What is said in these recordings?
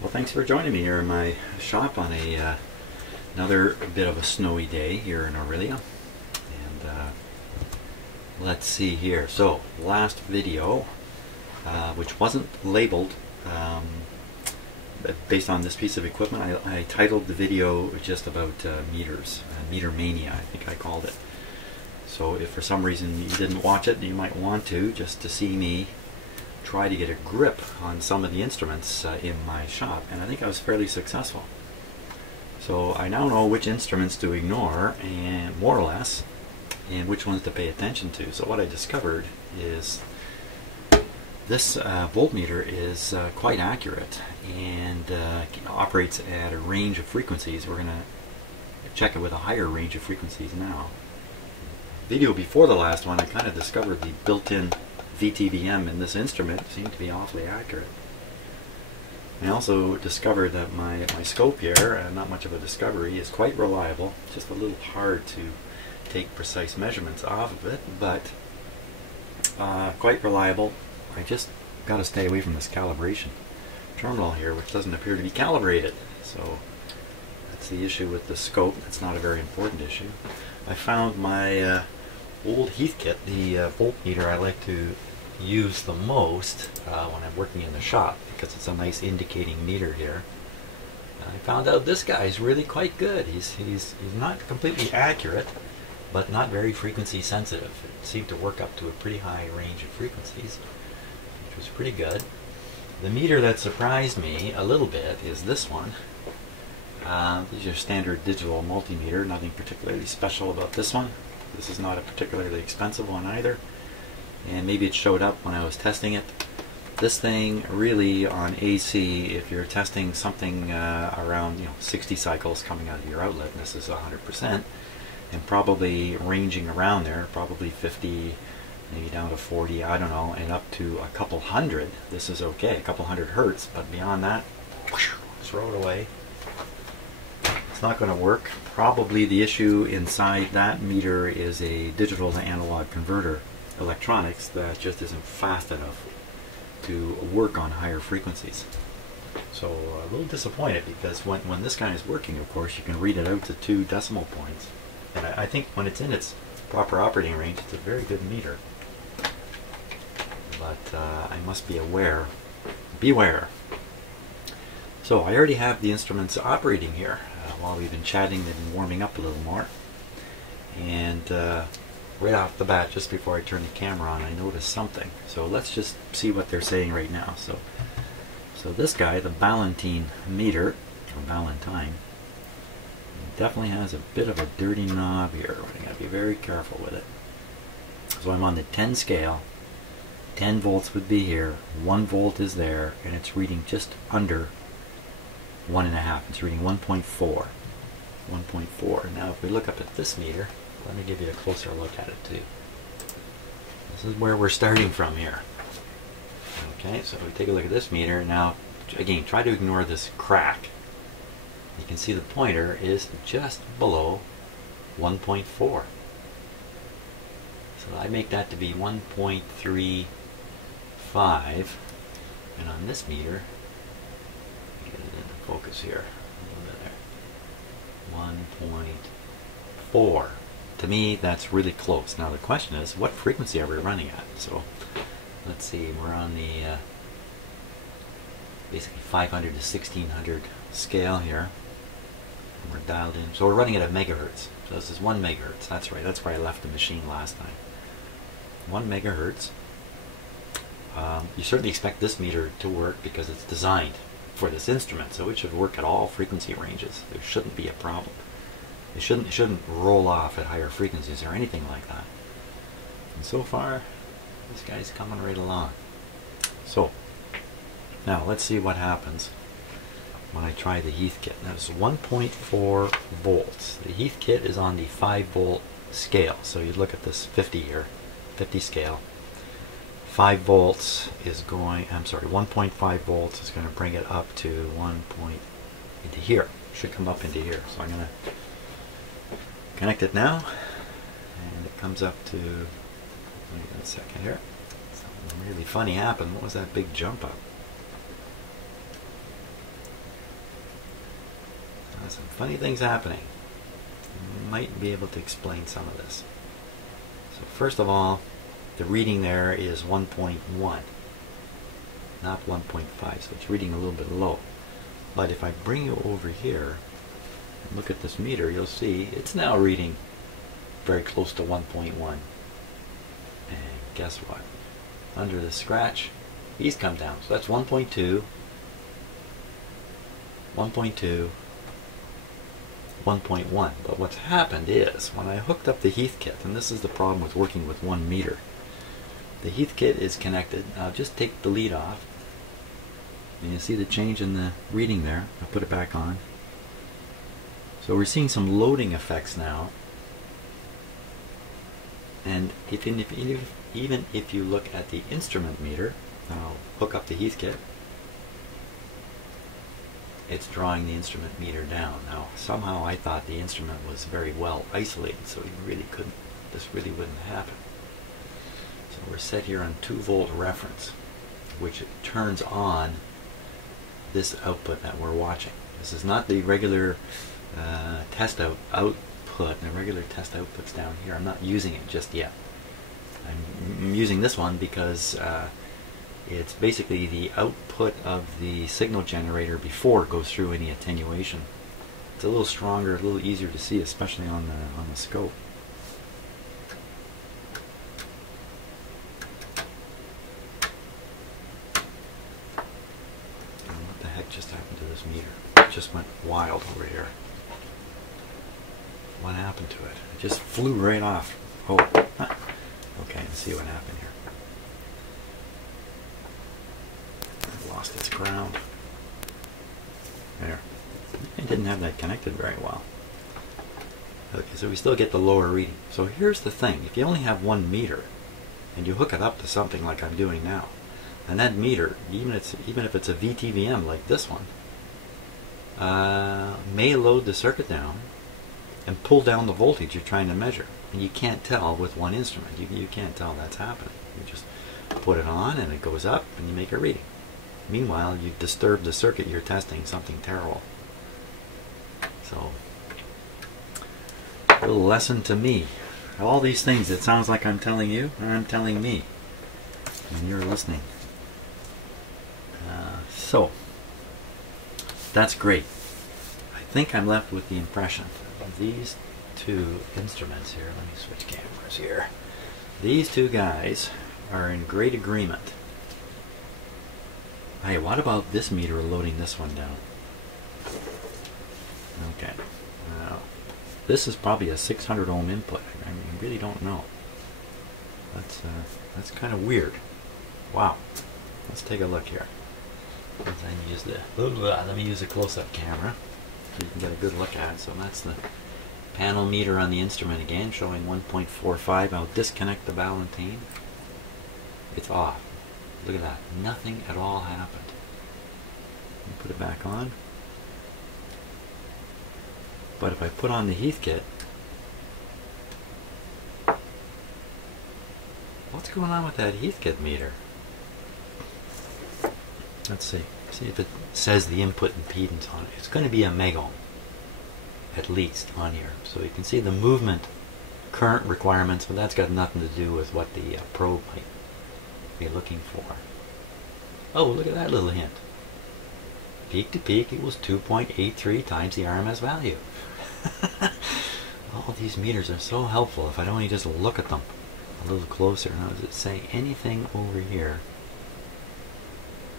Well, thanks for joining me here in my shop on another bit of a snowy day here in Aurelia. And let's see here. So, last video, which wasn't labeled, based on this piece of equipment, I titled the video just about meters, meter mania, I think I called it. So if for some reason you didn't watch it, you might want to, just to see me try to get a grip on some of the instruments in my shop, and I think I was fairly successful. So I now know which instruments to ignore, and more or less, and which ones to pay attention to. So what I discovered is this voltmeter is quite accurate and operates at a range of frequencies. We're going to check it with a higher range of frequencies now. Video before the last one, I kind of discovered the built-in VTVM in this instrument seemed to be awfully accurate. I also discovered that my scope here, not much of a discovery, is quite reliable. It's just a little hard to take precise measurements off of it, but quite reliable. I just got to stay away from this calibration terminal here, which doesn't appear to be calibrated. So that's the issue with the scope. It's not a very important issue. I found my old Heathkit, the voltmeter I like to use the most when I'm working in the shop, because it's a nice indicating meter here. I found out this guy is really quite good. He's not completely accurate, but not very frequency sensitive. It seemed to work up to a pretty high range of frequencies, which was pretty good. The meter that surprised me a little bit is this one. This is your standard digital multimeter, nothing particularly special about this one. This is not a particularly expensive one either, and maybe it showed up when I was testing it. This thing really on AC, if you're testing something around 60 cycles coming out of your outlet, and this is 100%, and probably ranging around there, probably 50, maybe down to 40, I don't know, and up to a couple hundred, this is okay, a couple hundred hertz, but beyond that, throw it away. It's not going to work. Probably the issue inside that meter is a digital to analog converter electronics that just isn't fast enough to work on higher frequencies. So a little disappointed, because when this guy is working, of course, you can read it out to 2 decimal points. And I think when it's in its proper operating range, it's a very good meter. But I must be aware. Beware. So I already have the instruments operating here. While we've been chatting, they've been warming up a little more. And right off the bat, just before I turn the camera on, I noticed something. So let's just see what they're saying right now. So this guy, the Ballantine meter, or Ballantine, definitely has a bit of a dirty knob here. I gotta be very careful with it. So I'm on the 10 scale. 10 volts would be here. 1 volt is there, and it's reading just under 1.5. It's reading 1.4. 1.4. Now if we look up at this meter, let me give you a closer look at it too. This is where we're starting from here. Okay, so if we take a look at this meter, now again, try to ignore this crack. You can see the pointer is just below 1.4. So I make that to be 1.35, and on this meter, get it into focus here, 1.4. To me, that's really close. Now the question is, what frequency are we running at? So let's see, we're on the basically 500 to 1600 scale here. And we're dialed in. So we're running at a megahertz. So this is 1 megahertz. That's right. That's where I left the machine last time. 1 megahertz. You certainly expect this meter to work because it's designed for this instrument, so it should work at all frequency ranges. There shouldn't be a problem. It shouldn't roll off at higher frequencies or anything like that. And so far, this guy's coming right along. So now let's see what happens when I try the Heathkit. Now it's 1.4 volts. The Heathkit is on the 5 volt scale. So you look at this 50 here, 50 scale. 5 volts is going, 1.5 volts is going to bring it up to 1 point into here. Should come up into here. So I'm going to connect it now, and it comes up to, wait a second here. Something really funny happened. What was that big jump up? Some funny things happening. Might be able to explain some of this. So first of all, the reading there is 1.1, not 1.5, so it's reading a little bit low. But if I bring you over here and look at this meter, you'll see it's now reading very close to 1.1. And guess what? Under the scratch, he's come down. So that's 1.2, 1.2, 1.1. But what's happened is, when I hooked up the Heath kit, and this is the problem with working with one meter, the Heath kit is connected. I'll just take the lead off, and you see the change in the reading there. I'll put it back on. So we're seeing some loading effects now. And even if you look at the instrument meter, I'll hook up the Heath kit, it's drawing the instrument meter down. Now somehow I thought the instrument was very well isolated, so you really couldn't, this really wouldn't happen. So we're set here on 2-volt reference, which turns on this output that we're watching. This is not the regular test output. The regular test output's down here. I'm not using it just yet. I'm using this one because it's basically the output of the signal generator before it goes through any attenuation. It's a little stronger, a little easier to see, especially on the scope. And what the heck just happened to this meter? It just went wild over here. What happened to it? It just flew right off. Oh, huh. Okay, let's see what happened here. It lost its ground. There. I didn't have that connected very well. Okay, so we still get the lower reading. So here's the thing. If you only have one meter, and you hook it up to something like I'm doing now, and that meter, even if it's a VTVM like this one, may load the circuit down and pull down the voltage you're trying to measure. And you can't tell with one instrument. You can't tell that's happening. You just put it on and it goes up and you make a reading. Meanwhile, you've disturbed the circuit you're testing, something terrible. So, a little lesson to me. All these things, it sounds like I'm telling you, or I'm telling me. And you're listening. So, that's great. I think I'm left with the impression of these two instruments here. Let me switch cameras here. These two guys are in great agreement. Hey, what about this meter loading this one down? Okay. This is probably a 600 ohm input. I mean, I really don't know. That's kind of weird. Wow. Let's take a look here. Let me use a close-up camera so you can get a good look at it. So that's the panel meter on the instrument again, showing 1.45. I'll disconnect the ballantine. It's off. Look at that. Nothing at all happened. Put it back on. But if I put on the Heath kit, what's going on with that Heath kit meter? Let's see. See if it says the input impedance on it. It's going to be a megohm, at least, on here. So you can see the movement current requirements, but that's got nothing to do with what the probe might be looking for. Oh, look at that little hint. Peak to peak equals 2.83 times the RMS value. All these meters are so helpful if I'd only just look at them a little closer. Now, does it say anything over here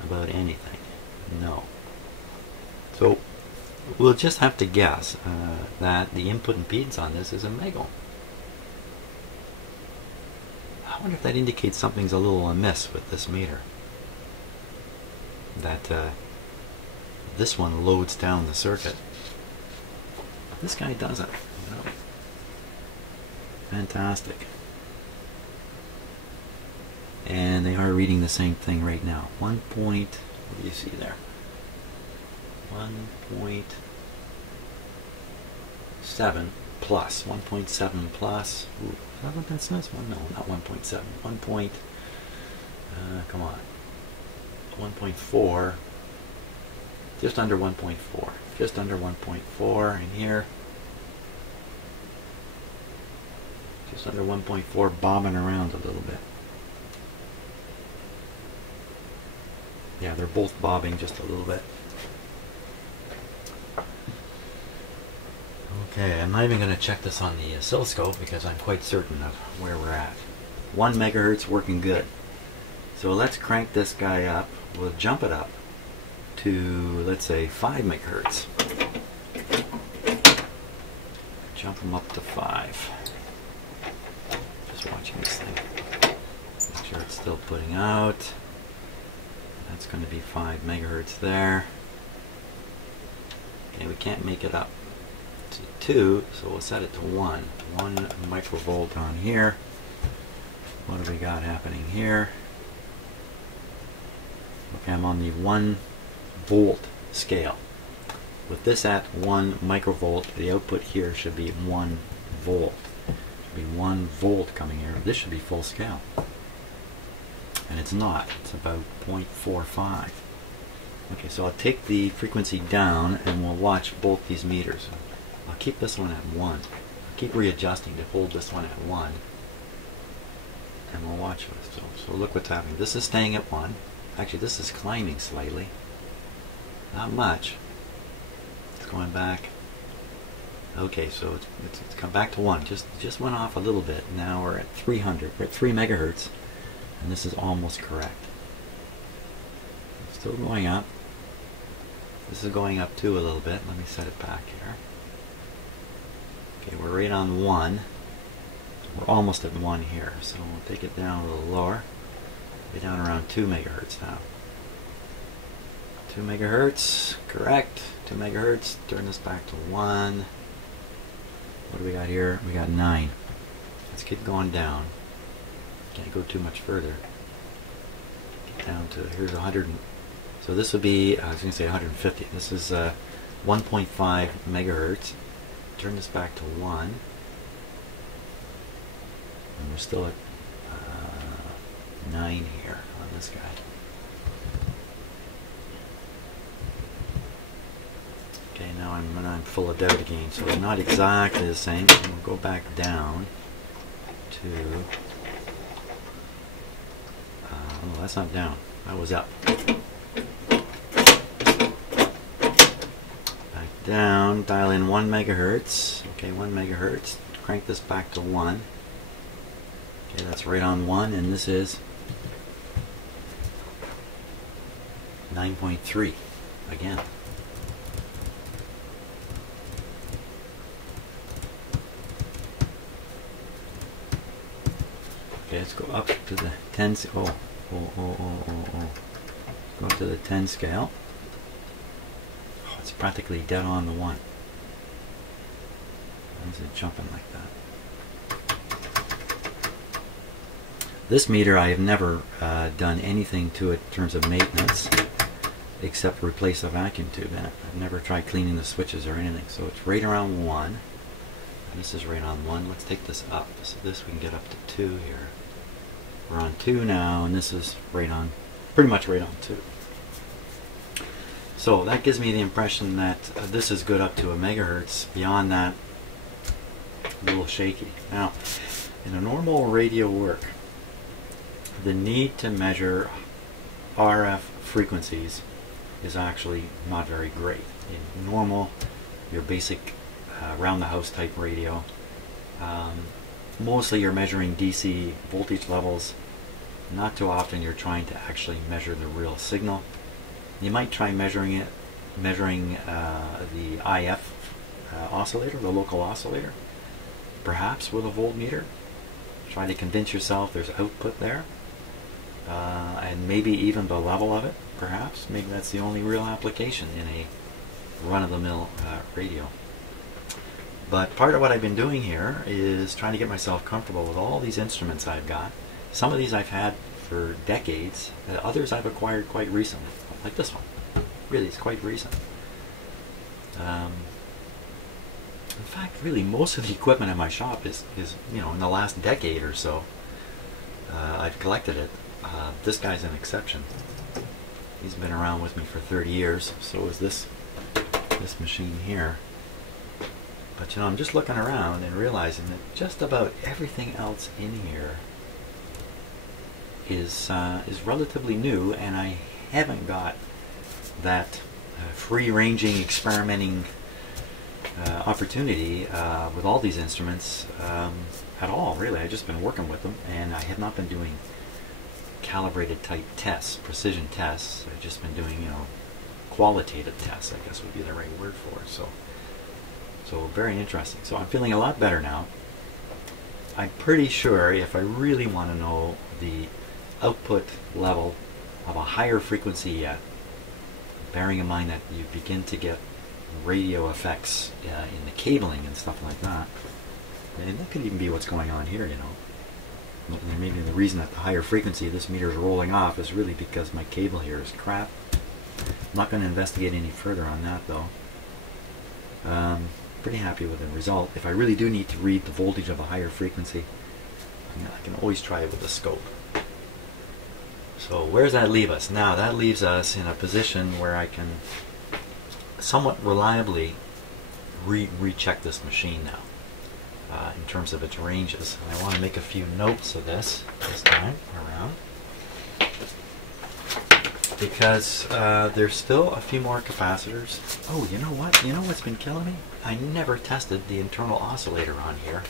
about anything? No. So we'll just have to guess that the input impedance on this is a megohm. I wonder if that indicates something's a little amiss with this meter. That this one loads down the circuit. This guy doesn't. You know. Fantastic. And they are reading the same thing right now. 1 point, what do you see there? 1.7 plus. 1.7 plus. Ooh, is that what that says? No, not 1.7. 1 point, come on. 1.4. Just under 1.4. just under 1.4 in here. Just under 1.4, bobbing around a little bit. Yeah, they're both bobbing just a little bit. Okay, I'm not even going to check this on the oscilloscope because I'm quite certain of where we're at. 1 megahertz working good. So let's crank this guy up. We'll jump it up to, let's say, 5 megahertz. Jump them up to 5. Just watching this thing. Make sure it's still putting out. That's going to be 5 megahertz there. Okay, we can't make it up to 2, so we'll set it to 1. 1 microvolt on here. What do we got happening here? Okay, I'm on the 1 volt scale. With this at 1 microvolt, the output here should be 1 volt. Should be 1 volt coming here. This should be full scale. And it's not. It's about 0.45. Okay, so I'll take the frequency down and we'll watch both these meters. I'll keep this one at 1. I'll keep readjusting to hold this one at 1. And we'll watch this. So look what's happening. This is staying at 1. Actually, this is climbing slightly. Not much. It's going back. Okay, so it's come back to 1. Just went off a little bit. Now we're at 300. We're at 3 megahertz. And this is almost correct. Still going up. This is going up too a little bit. Let me set it back here. Okay, we're right on 1. We're almost at 1 here, so we'll take it down a little lower. We're down around 2 megahertz now. 2 megahertz, correct. 2 megahertz, turn this back to 1. What do we got here? We got 9. Let's keep going down. Can't go too much further. Get down to, here's 100. So this would be, I was going to say 150. This is 1.5 megahertz. Turn this back to 1. And we're still at 9 here on this guy. Okay, now I'm full of doubt again, so it's not exactly the same. We'll go back down to, oh, that's not down, that was up. Back down, dial in 1 megahertz. Okay, 1 megahertz. Crank this back to 1. Okay, that's right on 1, and this is 9.3 again. Okay, let's go up to the 10. Go up to the 10 scale. Oh, it's practically dead on the 1. Why is it jumping like that? This meter, I have never done anything to it in terms of maintenance except replace a vacuum tube in it. I've never tried cleaning the switches or anything. So it's right around 1. And this is right on 1. Let's take this up. So this we can get up to 2 here. We're on 2 now, and this is right on, pretty much right on 2. So that gives me the impression that this is good up to a megahertz. Beyond that, a little shaky. Now, in a normal radio work, the need to measure RF frequencies is actually not very great. In normal, your basic round-the-house type radio, mostly you're measuring DC voltage levels. Not too often you're trying to actually measure the real signal. You might try measuring the IF oscillator, the local oscillator, perhaps with a voltmeter. Try to convince yourself there's output there. And maybe even the level of it, perhaps. Maybe that's the only real application in a run-of-the-mill radio. But part of what I've been doing here is trying to get myself comfortable with all these instruments I've got. Some of these I've had for decades, and others I've acquired quite recently, like this one. Really, it's quite recent. In fact, really, most of the equipment in my shop is in the last decade or so. I've collected it. This guy's an exception. He's been around with me for 30 years. So is this this machine here. But you know, I'm just looking around and realizing that just about everything else in here is relatively new, and I haven't got that free-ranging, experimenting opportunity with all these instruments at all, really. I've just been working with them, and I have not been doing calibrated type tests, precision tests. I've just been doing, you know, qualitative tests, I guess would be the right word for it. So very interesting. So I'm feeling a lot better now. I'm pretty sure if I really want to know the output level of a higher frequency yet, bearing in mind that you begin to get radio effects in the cabling and stuff like that, and that could even be what's going on here, you know. Maybe the reason that the higher frequency this meter is rolling off is really because my cable here is crap. I'm not going to investigate any further on that though. Pretty happy with the result. If I really do need to read the voltage of a higher frequency, I can always try it with a scope. So where does that leave us? Now that leaves us in a position where I can somewhat reliably recheck this machine now in terms of its ranges. And I want to make a few notes of this time around, because there's still a few more capacitors. Oh, you know what? You know what's been killing me? I never tested the internal oscillator on here.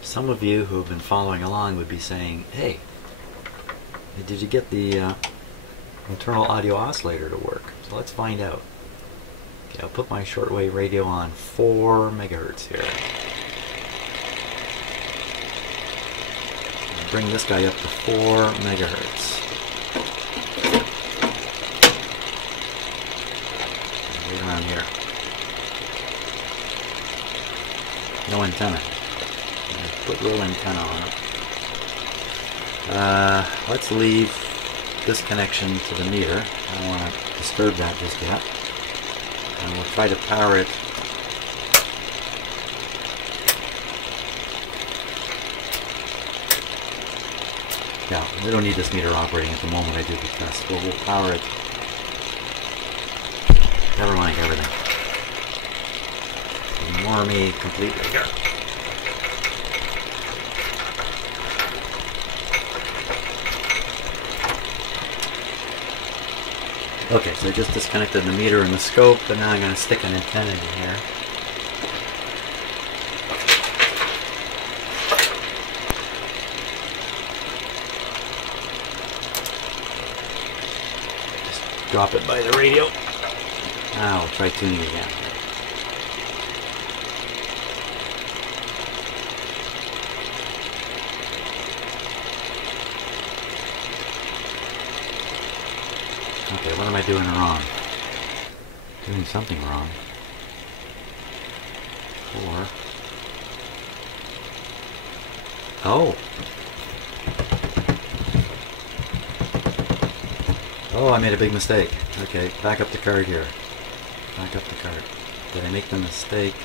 Some of you who have been following along would be saying, hey, did you get the internal audio oscillator to work? So let's find out. Okay, I'll put my shortwave radio on 4 megahertz here. I'll bring this guy up to 4 megahertz. Right around here. No antenna. Put little antenna on it. Let's leave this connection to the meter. I don't want to disturb that just yet. And we'll try to power it. Yeah, we don't need this meter operating at the moment I do the test, but we'll power it. Never mind everything. Ignore me completely here. Okay, so I just disconnected the meter and the scope, but now I'm going to stick an antenna in here. Just drop it by the radio. Now we'll try tuning again. Okay, what am I doing wrong? Doing something wrong. 4. Oh! Oh, I made a big mistake. Okay, back up the card here. Back up the card. Did I make the mistake?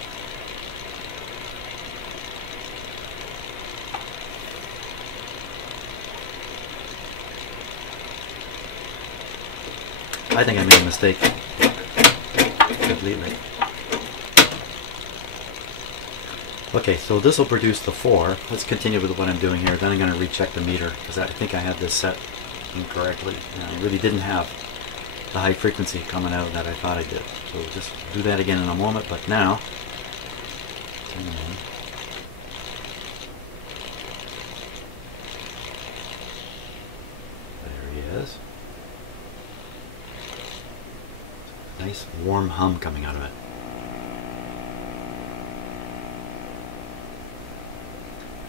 I think I made a mistake completely. Okay, so this will produce the 4. Let's continue with what I'm doing here. Then I'm going to recheck the meter, because I think I had this set incorrectly. I really didn't have the high frequency coming out that I thought I did. So we'll just do that again in a moment, but now, there he is. Nice warm hum coming out of it.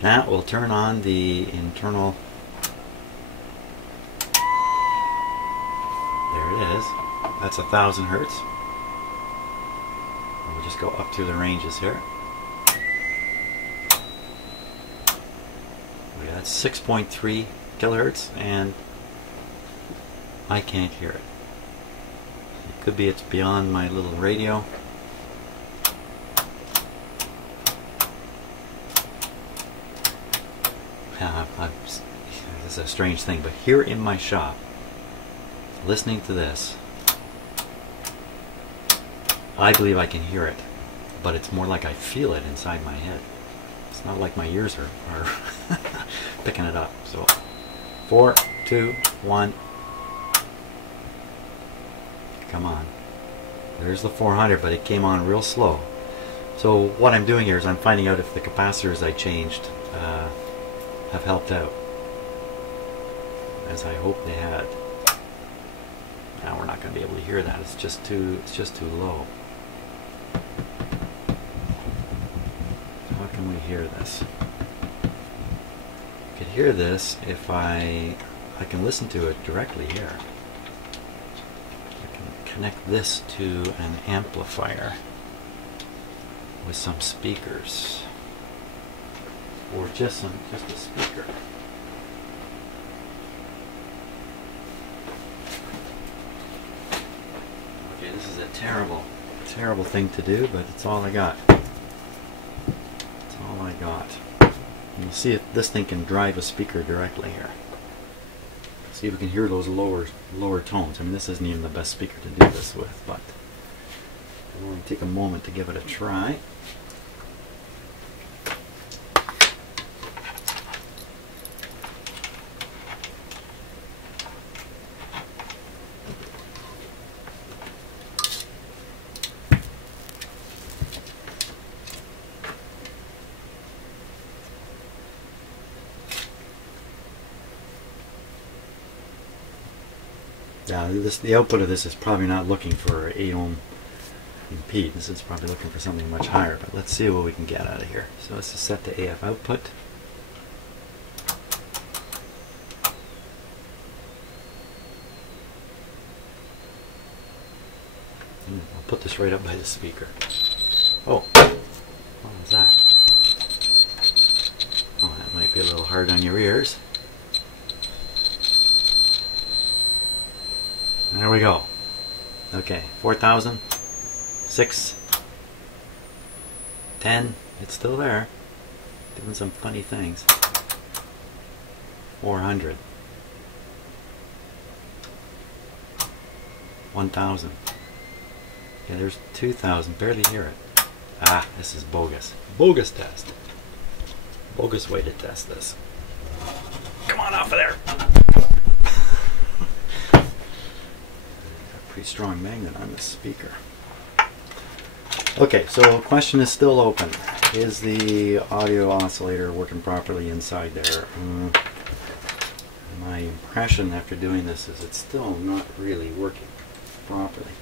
Now we'll turn on the internal. There it is. That's 1,000 hertz. And we'll just go up through the ranges here. Okay, that's 6.3 kilohertz, and I can't hear it. It could be it's beyond my little radio. This is a strange thing, but here in my shop, listening to this, I believe I can hear it, but it's more like I feel it inside my head. It's not like my ears are picking it up. So 4, 2, 1. Come on. There's the 400, but it came on real slow. So what I'm doing here is I'm finding out if the capacitors I changed have helped out, as I hope they had. Now we're not going to be able to hear that. It's just too low. How can we hear this? I could hear this if I can listen to it directly here. I can connect this to an amplifier with some speakers, or just a speaker. Okay, this is a terrible thing to do, but it's all I got. It's all I got. And you'll see if this thing can drive a speaker directly here. See if we can hear those lower tones. I mean, this isn't even the best speaker to do this with, but I'm going to take a moment to give it a try. Now, the output of this is probably not looking for 8 ohm impede. This is probably looking for something much higher, but let's see what we can get out of here. So this is set to AF output. I'll put this right up by the speaker. Oh, what was that? Oh, that might be a little hard on your ears. There we go. Okay, 4,000, 6, 10, it's still there, doing some funny things. 400, 1,000. Yeah, there's 2,000, barely hear it. Ah, this is bogus. Bogus test. Bogus way to test this. Come on off of there. Pretty strong magnet on this speaker. Okay, so question is still open. Is the audio oscillator working properly inside there? My impression after doing this is it's still not really working properly.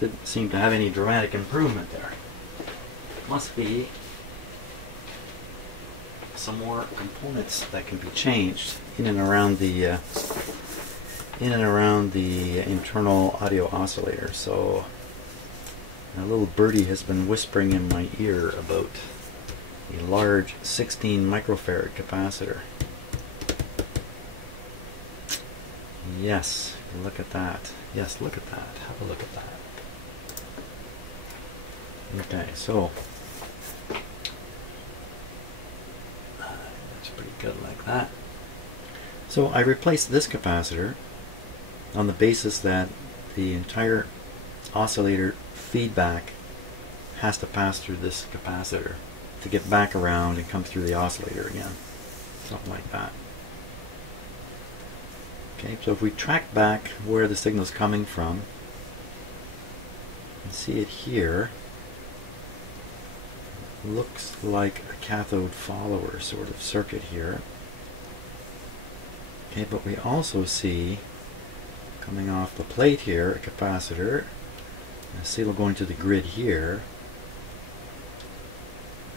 Didn't seem to have any dramatic improvement there. Must be some more components that can be changed in and around the internal audio oscillator. So a little birdie has been whispering in my ear about a large 16 microfarad capacitor. Yes, look at that. Yes, look at that. Have a look at that. Okay, so that's pretty good like that. So I replaced this capacitor on the basis that the entire oscillator feedback has to pass through this capacitor to get back around and come through the oscillator again. Something like that. Okay, so if we track back where the signal's coming from, you can see it here. It looks like a cathode follower sort of circuit here. Okay, but we also see coming off the plate here a capacitor, a signal going to the grid here,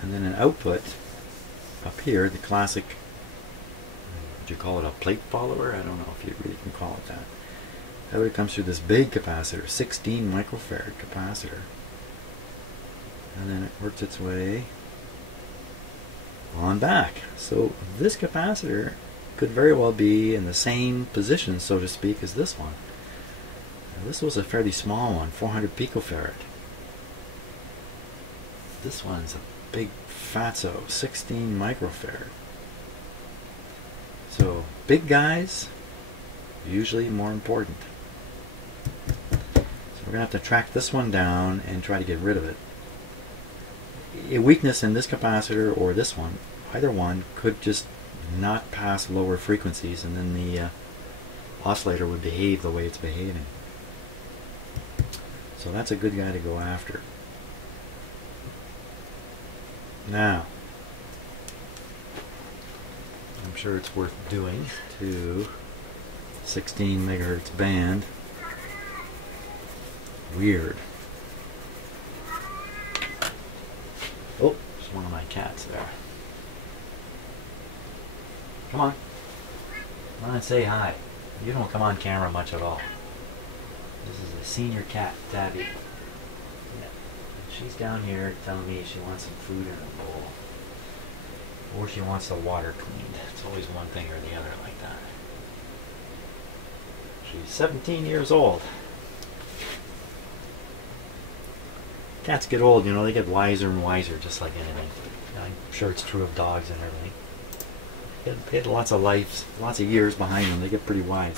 and then an output up here, the classic, would you call it a plate follower? I don't know if you really can call it that. That would come through this big capacitor, 16 microfarad capacitor, and then it works its way on back. So this capacitor could very well be in the same position, so to speak, as this one. Now, this was a fairly small one, 400 picofarad. This one's a big fatso, 16 microfarad. So big guys, usually more important. So we're going to have to track this one down and try to get rid of it. A weakness in this capacitor or this one, either one, could just not pass lower frequencies, and then the oscillator would behave the way it's behaving. So that's a good guy to go after. Now, I'm sure it's worth doing to 16 megahertz band. Weird. Oh, there's one of my cats there. Come on. Come on and say hi. You don't come on camera much at all. This is a senior cat, Tabby. Yeah. She's down here telling me she wants some food in a bowl. Or she wants the water cleaned. It's always one thing or the other like that. She's 17 years old. Cats get old, you know, they get wiser and wiser, just like anything. I'm sure it's true of dogs and everything. They had lots of lives, lots of years behind them. They get pretty wise.